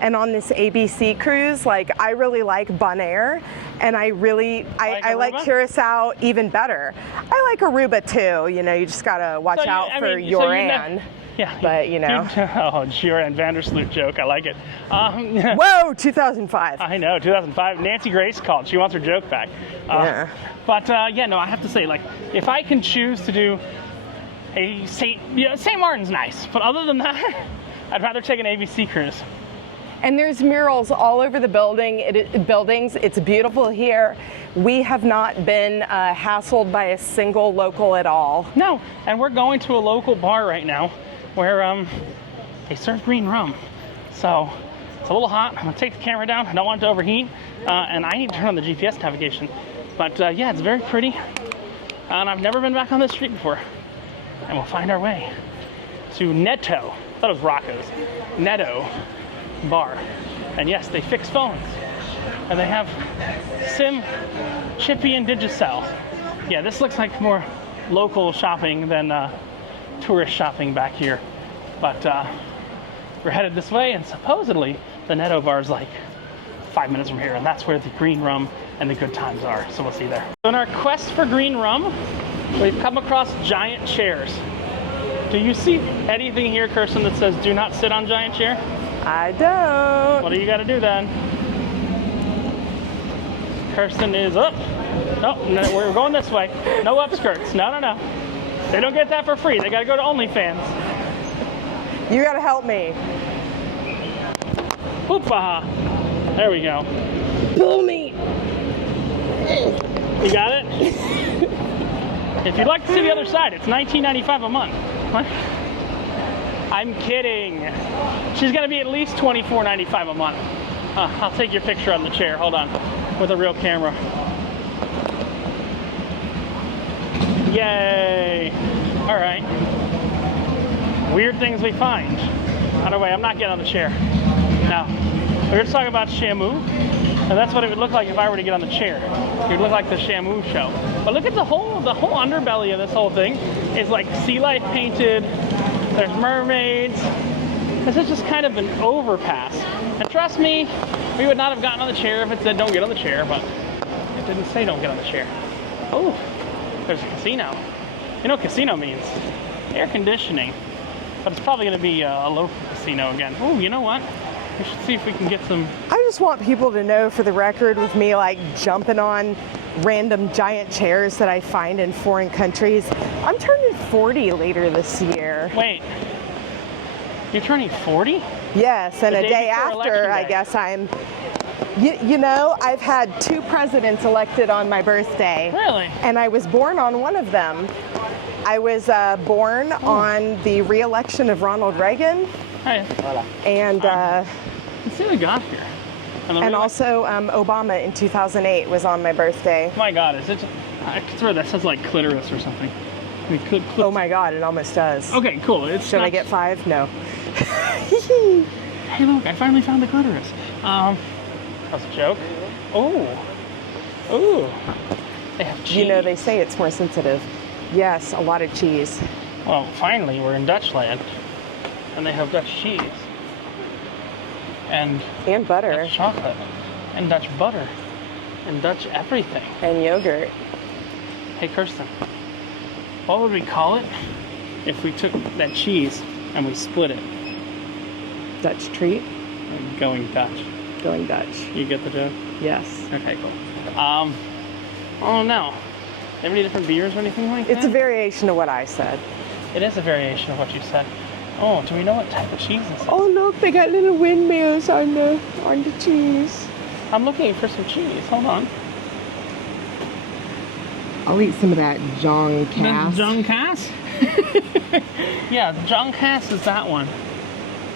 And on this ABC cruise, like, I really like Bonaire, and I like Curaçao even better. I like Aruba too. You know, you just gotta watch out for Joran. Yeah. But, you know. Oh, Joran Vandersloot joke. I like it. Whoa, 2005. I know, 2005. Nancy Grace called. She wants her joke back. Yeah. But, yeah, no, I have to say, like, if I can choose to do a St. Martin's nice. But other than that, I'd rather take an ABC cruise. And there's murals all over the buildings. It's beautiful here. We have not been hassled by a single local at all. No, and we're going to a local bar right now where they serve green rum. So it's a little hot. I'm gonna take the camera down. I don't want it to overheat, and I need to turn on the GPS navigation. But yeah, it's very pretty, and I've never been back on this street before. And we'll find our way to Netto. I thought it was Rocco's. Netto bar. And yes, they fix phones. And they have SIM, Chippy, and Digicel. Yeah, this looks like more local shopping than tourist shopping back here. But we're headed this way, and supposedly the Netto bar is like 5 minutes from here, and that's where the green rum and the good times are. So we'll see you there. So in our quest for green rum, we've come across giant chairs. Do you see anything here, Kirsten, that says do not sit on giant chair? I don't. What do you got to do then? Kirsten is up. No, we're going this way. No upskirts. No. They don't get that for free. They got to go to OnlyFans. You got to help me. Hoopa! There we go. Pull me. You got it? If you'd like to see the other side, it's $19.95 a month. What? I'm kidding. She's gonna be at least $24.95 a month. I'll take your picture on the chair. Hold on, with a real camera. Yay! All right. Weird things we find. By the way, I'm not getting on the chair. Now, we were talking about Shamu, and that's what it would look like if I were to get on the chair. It would look like the Shamu show. But look at the whole underbelly of this whole thing is like sea life painted. There's mermaids. This is just kind of an overpass. And trust me, we would not have gotten on the chair if it said don't get on the chair, but it didn't say don't get on the chair. Oh, there's a casino. You know what casino means? Air conditioning. But it's probably gonna be a local casino again. Oh, you know what? We should see if we can get some. I just want people to know, for the record, with me like jumping on random giant chairs that I find in foreign countries, I'm turning 40 later this year. Wait, you're turning 40? Yes, and The a day day before after, election I day. guess I'm. You know, I've had 2 presidents elected on my birthday. Really? And I was born on one of them. I was born on the re-election of Ronald Reagan. Hey, And let's see what we got here. And also, Obama in 2008 was on my birthday. My God, is it? I swear that says like clitoris or something. I mean, Oh my God, it almost does. Okay, cool. Should I get 5? No. Hey, look, I finally found the clitoris. That was a joke. Oh. They have cheese. You know, they say it's more sensitive. Yes, a lot of cheese. Well, finally, we're in Dutchland, and they have Dutch cheese. And butter. Dutch chocolate. And Dutch butter. And Dutch everything. And yogurt. Hey, Kirsten, what would we call it if we took that cheese and we split it? Dutch treat. Going Dutch. Going Dutch. You get the joke? Yes. Okay, cool. Oh no. Have any different beers or anything like that? It's a variation of what I said. It is a variation of what you said. Oh, do we know what type of cheese this is? Oh look, they got little windmills on the cheese. I'm looking for some cheese. Hold on. I'll eat some of that John Cass. John Cass? Yeah, John Cass is that one.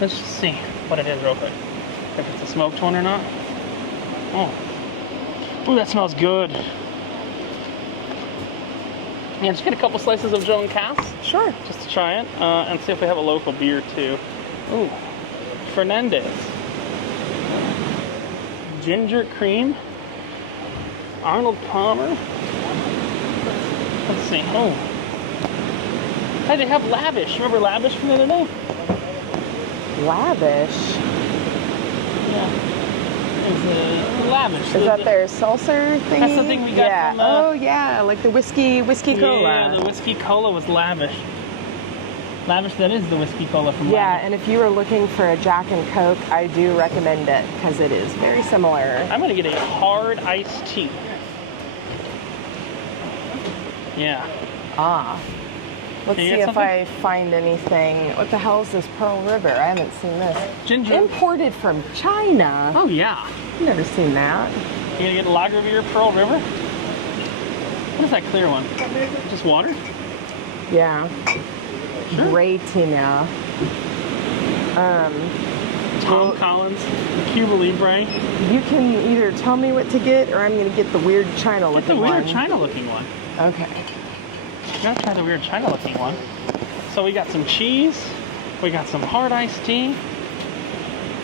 Let's just see what it is real quick. If it's a smoked one or not. Oh. Ooh, that smells good. Yeah, just get a couple slices of Joan Cass. Sure. Just to try it. And see if we have a local beer too. Ooh. Fernandez. Ginger cream. Arnold Palmer. Let's see. Oh. Hey, they have Lavish. Remember Lavish from the other day? Lavish? Yeah. It's Lavish. Is that their seltzer thing? That's the thing we got from Oh yeah, like the whiskey cola. Yeah, the whiskey cola was Lavish. Lavish, that is the whiskey cola from Yeah, Lavish. and if you were looking for a Jack and Coke, I do recommend it because it is very similar. I'm gonna get a hard iced tea. Yeah. Ah. Let's Can see you if get something? I find anything. What the hell is this Pearl River? I haven't seen this. Ginger. Imported from China. Oh yeah. Never seen that. You gonna get a lager beer Pearl River? What is that clear one? Just water? Yeah. Sure. Greatina. Tom Collins, Cuba Libre. You can either tell me what to get, or I'm going to get the weird China Get looking the weird one. China looking one. Okay. You gotta try the weird China looking one. So we got some cheese, we got some hard iced tea.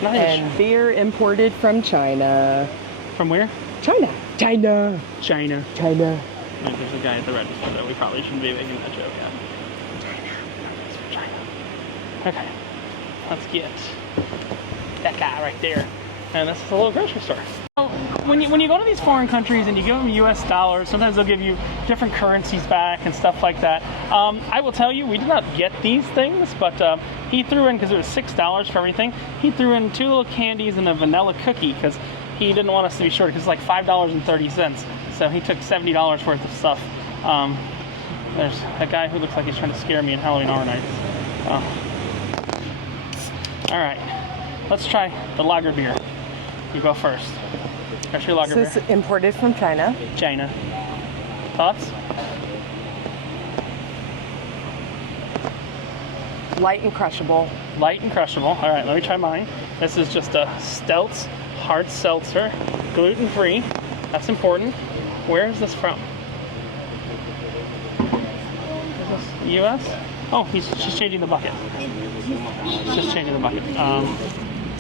And beer imported from China. From where? China. China. China. China. There's a guy at the register that we probably shouldn't be making that joke at. China. Okay. Let's get that guy right there. And this is a little grocery store. So when you go to these foreign countries and you give them US dollars, sometimes they'll give you different currencies back and stuff like that. I will tell you, we did not get these things, but he threw in, because it was $6 for everything, he threw in 2 little candies and a vanilla cookie because he didn't want us to be short, because it's like $5.30. So he took $70 worth of stuff. There's a guy who looks like he's trying to scare me in Halloween Horror Nights. All right, let's try the lager beer. You go first. That's your lager This beer. is imported from China. China. Thoughts? Light and crushable. Light and crushable. All right, let me try mine. This is just a Stelz hard seltzer, gluten-free. That's important. Where is this from? Is this U.S.? Oh, she's changing the bucket. She's just changing the bucket.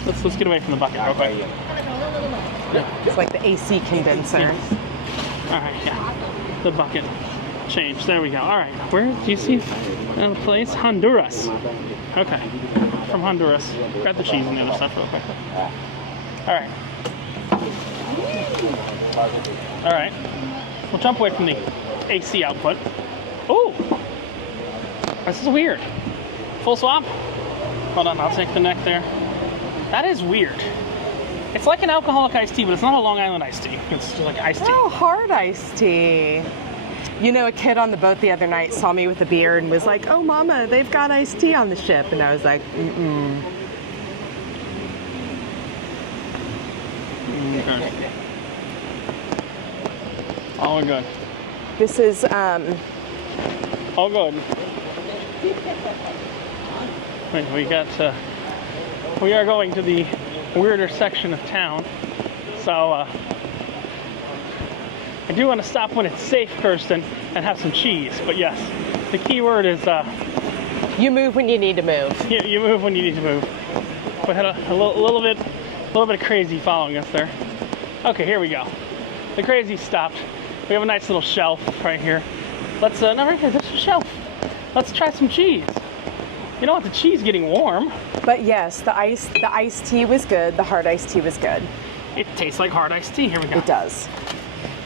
Let's get away from the bucket real quick. It's like the AC condenser. Yeah. All right, yeah. The bucket changed. There we go. All right. Where do you see the place? Honduras. Okay. From Honduras. Grab the cheese and the other stuff real quick. All right. All right. We'll jump away from the AC output. Oh, this is weird. Full swap. Hold on. I'll take the neck there. That is weird. It's like an alcoholic iced tea, but it's not a Long Island iced tea. It's just like iced tea. Oh, hard iced tea. You know, a kid on the boat the other night saw me with a beer and was like, "Oh, Mama, they've got iced tea on the ship." And I was like, "Mm-mm." Okay. All good. This is, All good. Wait, we are going to the weirder section of town. So I do want to stop when it's safe, Kirsten, and have some cheese. But yes, the key word is you move when you need to move. yeah, you move when you need to move. We had a little bit of crazy following us there. Okay, here we go. The crazy stopped. We have a nice little shelf right here. Let's no, right here. This is a shelf. Let's try some cheese. You don't want the cheese getting warm. But yes, the iced tea was good. The hard iced tea was good. It tastes like hard iced tea. Here we go. It does.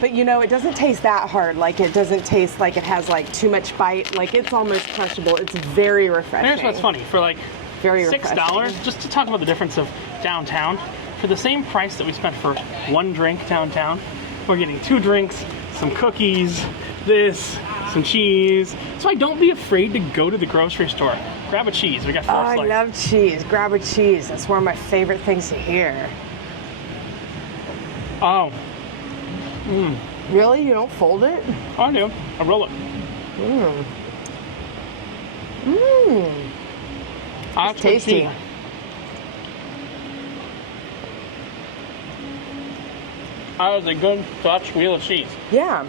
But you know, it doesn't taste that hard. Like it doesn't taste like it has like too much bite. Like it's almost crushable. It's very refreshing. Here's what's funny. For like very $6, just to talk about the difference of downtown, for the same price that we spent for one drink downtown, we're getting 2 drinks, some cookies, this, some cheese. So don't be afraid to go to the grocery store. Grab a cheese. We got 4 I slices. love cheese. Grab a cheese. That's one of my favorite things to hear. Oh. Really? You don't fold it? Oh, I do. I roll it. That's good Tasty. cheese. That is a good Dutch wheel of cheese. Yeah.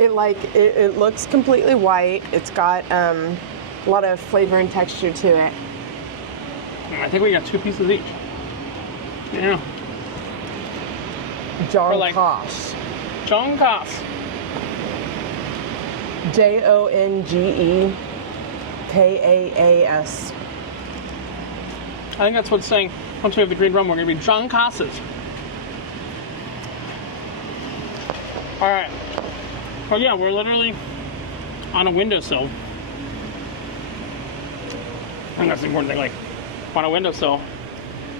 It looks completely white. It's got a lot of flavor and texture to it. I think we got 2 pieces each. Yeah. John like- Koss. John Koss. JONGEKAAS. I think that's what's saying. Once we have the green rum, we're going to be John Koss's. All right. Well, yeah, we're literally on a windowsill. I think that's the important thing, like on a windowsill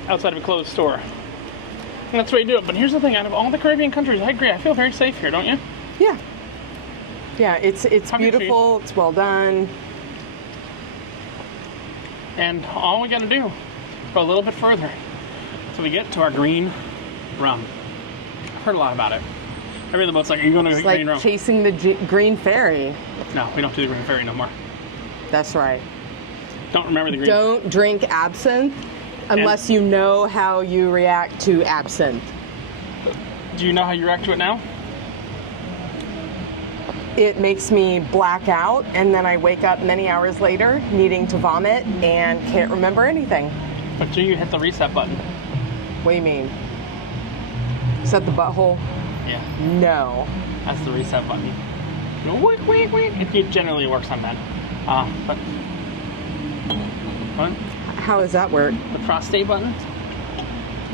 outside of a closed store. And that's the way you do it. But here's the thing, out of all the Caribbean countries, I agree, I feel very safe here, don't you? Yeah. Yeah, it's Have your beautiful, it's well done. And all we got to do is go a little bit further so we get to our green rum. I've heard a lot about it. Every other boat's like, are you going to It's green like rum? chasing the green fairy. No, we don't do the green fairy no more. That's right. Don't remember the green. Don't drink absinthe unless you know how you react to absinthe. Do you know how you react to it now? It makes me black out, and then I wake up many hours later needing to vomit and can't remember anything. But do you hit the reset button? What do you mean? Set the butthole? Yeah, No. that's the reset button. Go wait. It generally works on men. But what? How does that work? The prostate button?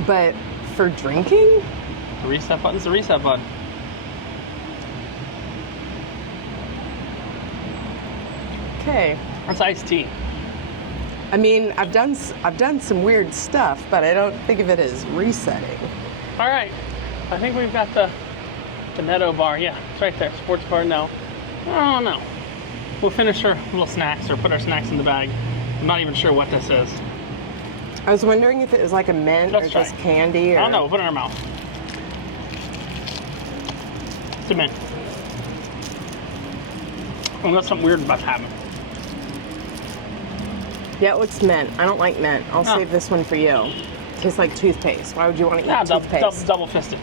But for drinking? The reset button's the reset button. Okay. That's iced tea. I mean, I've done some weird stuff, but I don't think of it as resetting. All right, I think we've got the Netto bar. Yeah, it's right there. Sports bar, no. Oh, no. We'll finish our little snacks or put our snacks in the bag. I'm not even sure what this is. I was wondering if it was like a mint Let's or try. just candy. Or... I don't know. We'll put it in our mouth. It's a mint. Unless something weird about to happen. Yeah, it looks mint. I don't like mint. I'll Oh. save this one for you. Tastes like toothpaste. Why would you want to eat Yeah, toothpaste? double fisted.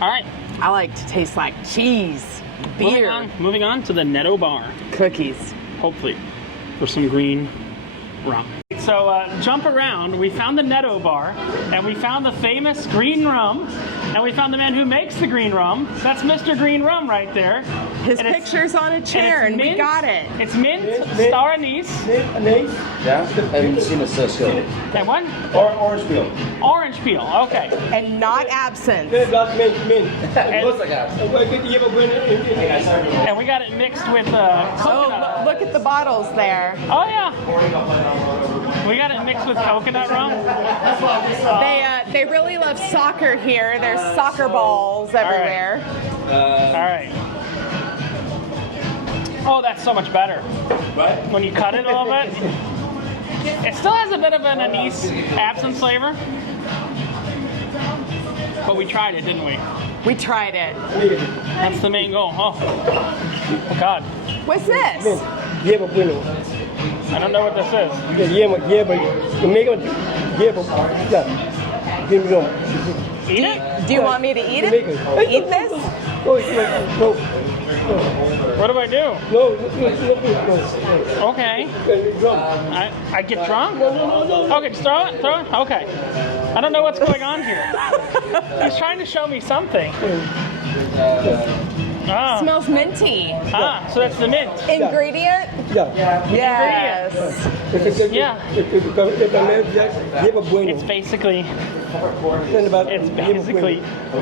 All right. I like to taste like cheese, beer, Moving on to the Netto bar. cookies. Hopefully, for some green rum. So jump around. We found the Netto bar, and we found the famous green rum, and we found the man who makes the green rum. That's Mr. Green Rum right there. His And it's- picture's on a chair, and we mint. got it. It's mint, star anise, Yeah? Haven't seen a circle. and what? Or orange peel. Orange peel. Okay. And not absinthe. That's mint. And- Looks like that. And we got it mixed with Oh, coconut. look at the bottles there. Oh yeah. We got it mixed with coconut rum. They really love soccer here. There's soccer balls everywhere. All right. Oh, that's so much better. Right? When you cut it a little bit. It still has a bit of an anise absinthe flavor. But we tried it, didn't we? We tried it. That's the main goal. Oh God. What's this? Yeba bueno. I don't know what this is. Yeba. You make it. Yeba. Yeah. Give me some. Eat it? Do you want me to eat it? Eat this? No. What do I do? No. Okay. Drunk. I get drunk? No. Okay, just throw it? Okay. I don't know what's going on here. He's trying to show me something. Ah. Smells minty. Ah, so that's the mint. Ingredient? Yeah. Yes. Yeah. Lleva bueno. It's basically It's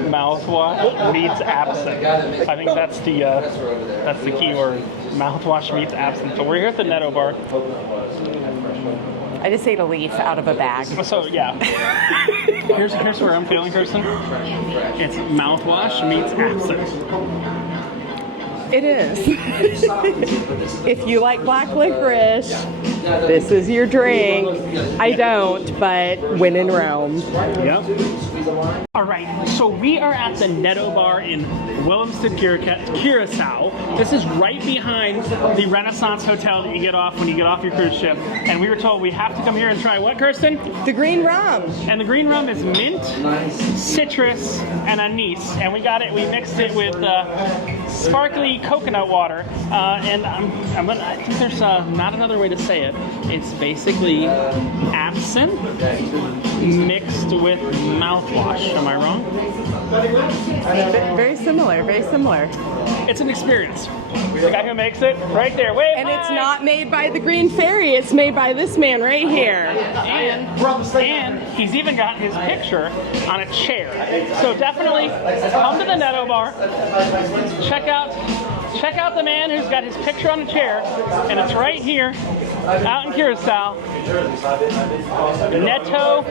mouthwash meets absinthe. I think that's the key word. Mouthwash meets absinthe. But we're here at the Netto Bar. I just ate a leaf out of a bag. So yeah. Here's where I'm feeling, Kirsten. It's mouthwash meets absinthe. It is. If you like black licorice, this is your drink. I don't, but when in Rome. Yep. All right, so we are at the Netto Bar in Willemstad, Curaçao. This is right behind the Renaissance Hotel that you get off when you get off your cruise ship. And we were told we have to come here and try what, Kirsten? The green rum. And the green rum is mint, citrus, and anise. And we got it, we mixed it with sparkly coconut water. And I think there's not another way to say it. It's basically absinthe mixed with mouthwash. Am I wrong? Very similar, very similar. It's an experience. The guy who makes it, right there. Wait, and it's not made by the Green Fairy, it's made by this man right here. And he's even got his picture on a chair. So definitely come to the Netto Bar. Check out the man who's got his picture on a chair, and it's right here, out in Curaçao. Netto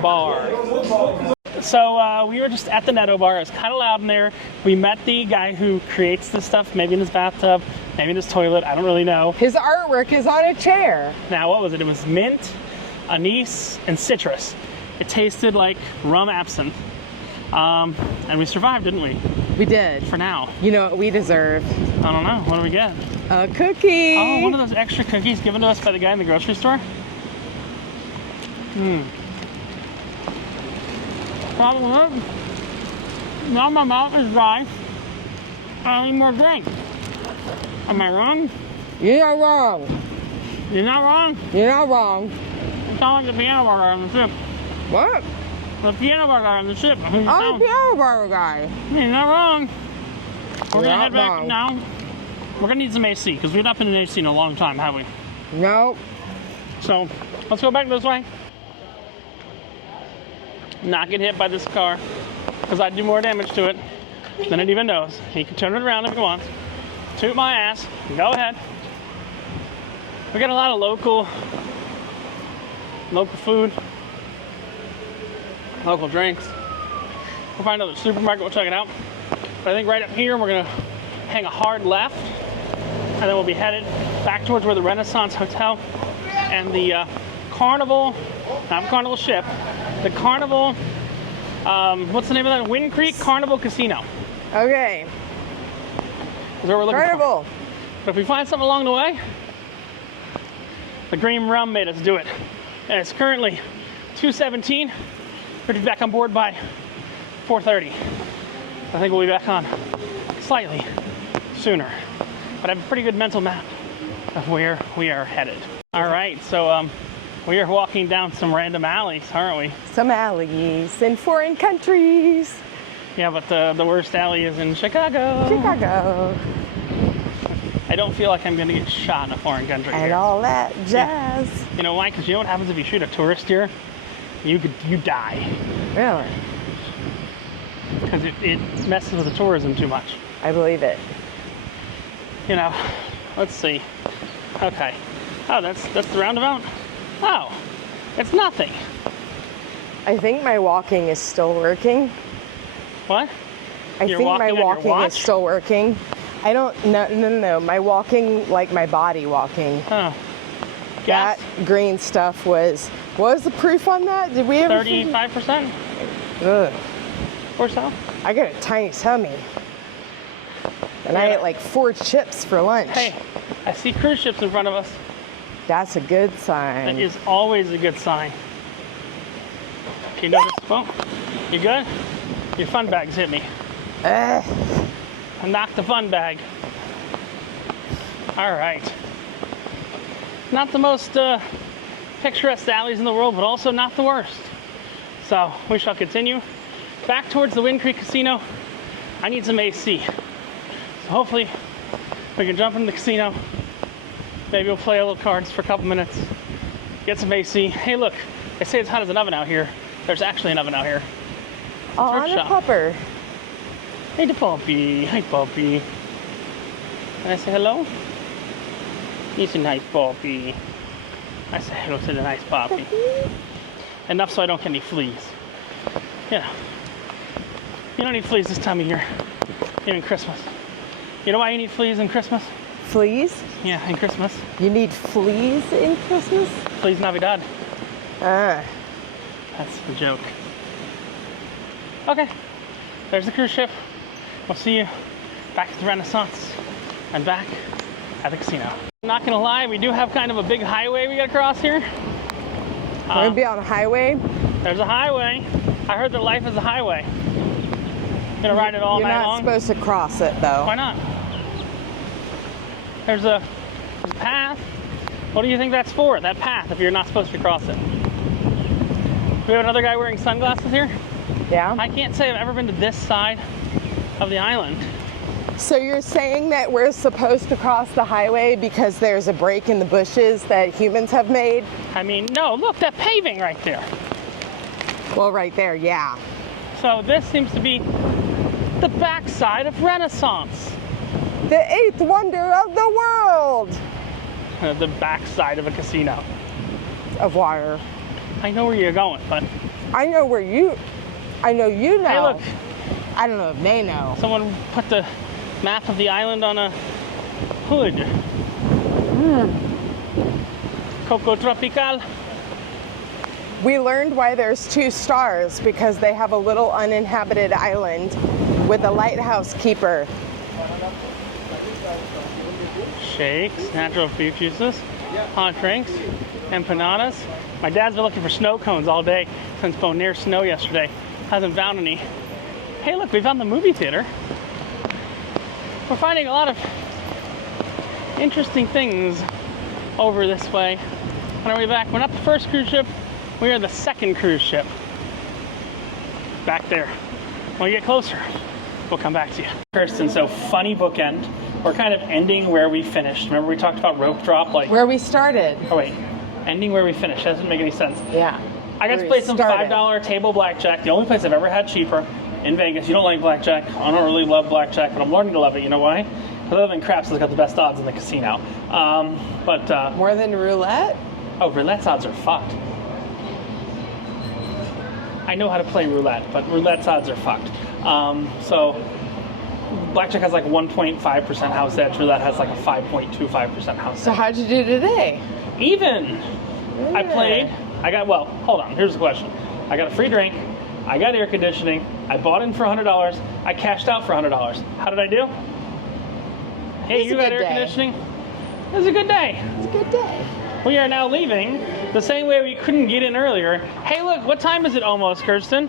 Bar. So we were just at the Netto Bar. It was kind of loud in there. We met the guy who creates this stuff, maybe in his bathtub, maybe in his toilet. I don't really know. His artwork is on a chair. Now, what was it? It was mint, anise, and citrus. It tasted like rum absinthe. And we survived, didn't we? We did. For now. You know what we deserve? I don't know. What do we get? A cookie. Oh, one of those extra cookies given to us by the guy in the grocery store. Problem is, now my mouth is dry. I need more drink. Am I wrong? You're not wrong. You're not wrong? You're not wrong. You sound like the piano bar guy on the ship. What? The piano bar guy on the ship. I'm the piano bar guy. You're not wrong. We're gonna head back wrong. now. We're gonna need some AC because we've not been in AC in a long time, have we? Nope. So let's go back this way. Not get hit by this car because I'd do more damage to it than it even knows. He can turn it around if he wants. Toot my ass. Go ahead. We got a lot of local food, local drinks. We'll find another supermarket. We'll check it out. But I think right up here we're gonna hang a hard left, and then we'll be headed back towards where the Renaissance Hotel and the Carnival, not Carnival ship, the Carnival, what's the name of that? Wind Creek Carnival Casino. Okay. Is where we're looking Carnival. for. But if we find something along the way, the green rum made us do it. And it's currently 2:17. We're to be back on board by 4:30. I think we'll be back on slightly sooner. But I have a pretty good mental map of where we are headed. All right, so we are walking down some random alleys, aren't we? Some alleys in foreign countries. Yeah, but the worst alley is in Chicago. Chicago. I don't feel like I'm gonna get shot in a foreign country And here. all that jazz. You know why? Because you know what happens if you shoot a tourist here? You die. Really? Because it messes with the tourism too much. I believe it. You know, let's see. Okay. Oh, that's the roundabout? Oh, it's nothing. I think my walking is still working. What? I You're think my walking on your walking is watch? still working. I don't, no. My walking, like my body walking. Oh. That green stuff was, what was the proof on that? Did we ever? 35% Ugh. or so? I got a tiny tummy. And I Yeah. ate like 4 chips for lunch. Hey, I see cruise ships in front of us. That's a good sign. That is always a good sign. You notice? Well, you good? Your fun bags hit me. I knocked the fun bag. All right. Not the most picturesque alleys in the world, but also not the worst. So we shall continue back towards the Wind Creek Casino. I need some AC. So hopefully we can jump in the casino. Maybe we'll play a little cards for a couple minutes. Get some AC. Hey, look, they say it's hot as an oven out here. There's actually an oven out here. Oh, I'm a pupper. Hey, the puppy. Hi, puppy. Can I say hello? He's a nice puppy. I say hello to the nice puppy. Enough so I don't get any fleas. Yeah. You don't need fleas this time of year. Even Christmas. You know why you need fleas in Christmas? Fleas? Yeah, in Christmas. You need fleas in Christmas? Fleas Navidad. Ah. That's the joke. Okay. There's the cruise ship. We'll see you back at the Renaissance and back at the casino. I'm not gonna lie, we do have kind of a big highway we gotta cross here. We're gonna be on a highway? There's a highway. I heard that life is a highway. Gonna ride it all night long. You're not supposed to cross it though. Why not? There's a path. What do you think that's for, that path, if you're not supposed to cross it? We have another guy wearing sunglasses here. Yeah? I can't say I've ever been to this side of the island. So you're saying that we're supposed to cross the highway because there's a break in the bushes that humans have made? I mean, no, look, that paving right there. Well, right there, yeah. So this seems to be the backside of Renaissance. The eighth wonder of the world! The backside of a casino. Of water. I know where you're going, but... I know you know. Hey, look. I don't know if they know. Someone put the map of the island on a hood. Coco Tropical. We learned why there's 2 stars, because they have a little uninhabited island with a lighthouse keeper. Shakes, natural fruit juices, hot drinks, empanadas. My dad's been looking for snow cones all day since Bonaire snow yesterday. Hasn't found any. Hey, look, we found the movie theater. We're finding a lot of interesting things over this way. On our way back, we're not the first cruise ship, we are the second cruise ship. Back there. When we get closer, we'll come back to you. Kirsten, so funny bookend. We're kind of ending where we finished. Remember we talked about rope drop? Like where we started. Oh wait, ending where we finished. That doesn't make any sense. Yeah. I got to play some $5 table blackjack. The only place I've ever had cheaper in Vegas. You don't like blackjack. I don't really love blackjack, but I'm learning to love it. You know why? Because other than craps, it's got the best odds in the casino. More than roulette? Oh, roulette's odds are fucked. I know how to play roulette, but roulette's odds are fucked. So blackjack has like 1.5% house edge. Roulette has like a 5.25% house edge. So how'd you do today? Even. Yeah. I played. Well, hold on. Here's the question. I got a free drink. I got air conditioning. I bought in for $100. I cashed out for $100. How did I do? Hey, you got air conditioning? It was a good day. It's a good day. We are now leaving the same way we couldn't get in earlier. Hey, look, what time is it almost, Kirsten?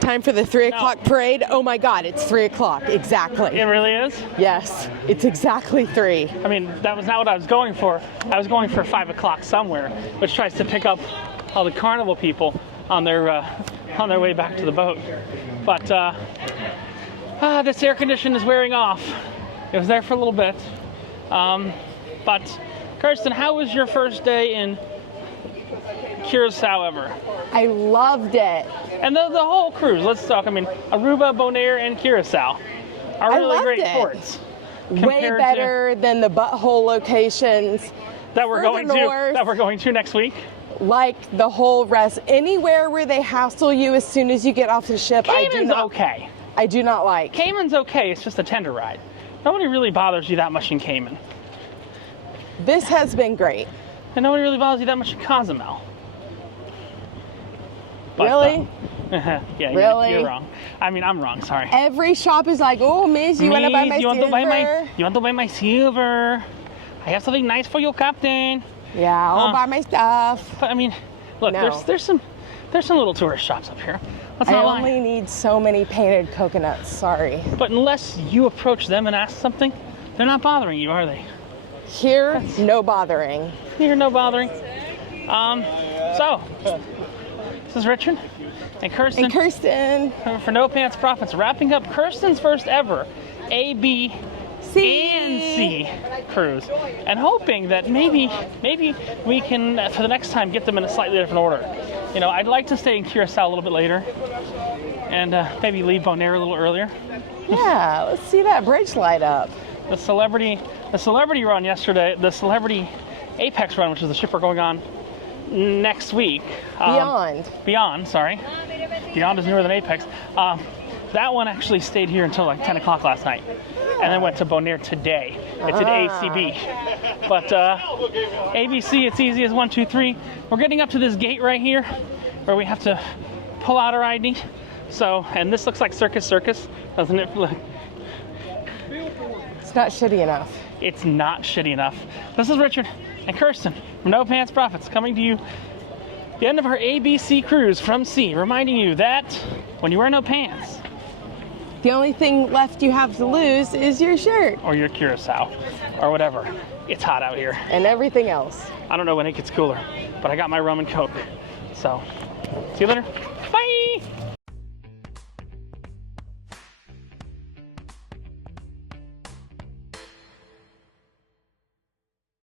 Time for the 3 o'clock parade. Oh my God, it's 3 o'clock, exactly. It really is? Yes, it's exactly 3. I mean, that was not what I was going for. I was going for 5 o'clock somewhere, which tries to pick up all the carnival people on their way back to the boat. But this air condition is wearing off. It was there for a little bit. But Kirsten, how was your first day in Curaçao ever? I loved it. And the whole cruise, let's talk, I mean, Aruba, Bonaire, and Curaçao are really great ports. Way better than the butthole locations that we're going to next week. Like the whole rest, anywhere where they hassle you as soon as you get off the ship, Cayman's okay. I do not like. Cayman's okay, it's just a tender ride. Nobody really bothers you that much in Cayman. This has been great. And nobody really bothers you that much in Cozumel. But, really? Yeah, really? You're wrong. I mean, I'm wrong, sorry. Every shop is like, oh, miss, you want to buy my silver? You want to buy my silver? I have something nice for you, Captain. Yeah, I'll buy my stuff. But I mean, look, there's There's some little tourist shops up here. Let's I not lie. only need so many painted coconuts. Sorry. But unless you approach them and ask something, they're not bothering you, are they? Here, no bothering. You're no bothering. So, this is Richard and Kirsten. And Kirsten. For No Pants Profits, wrapping up Kirsten's first ever A, B, and C cruise, and hoping that maybe we can, for the next time, get them in a slightly different order. You know, I'd like to stay in Curaçao a little bit later, and maybe leave Bonaire a little earlier. Yeah, let's see that bridge light up. The celebrity run yesterday, the celebrity Apex run, which is the ship we're going on next week. Beyond is newer than Apex. That one actually stayed here until like 10 o'clock last night, and then went to Bonaire today. It's at ACB. But ABC, it's easy as 1, 2, 3. We're getting up to this gate right here where we have to pull out our ID. So, and this looks like Circus, doesn't it? It's not shitty enough. It's not shitty enough. This is Richard and Kirsten from No Pants Profits, coming to you the end of our ABC cruise from sea, reminding you that when you wear no pants, the only thing left you have to lose is your shirt. or your Curaçao, or whatever, it's hot out here. And everything else. I don't know when it gets cooler, but I got my rum and Coke. So, see you later. Bye!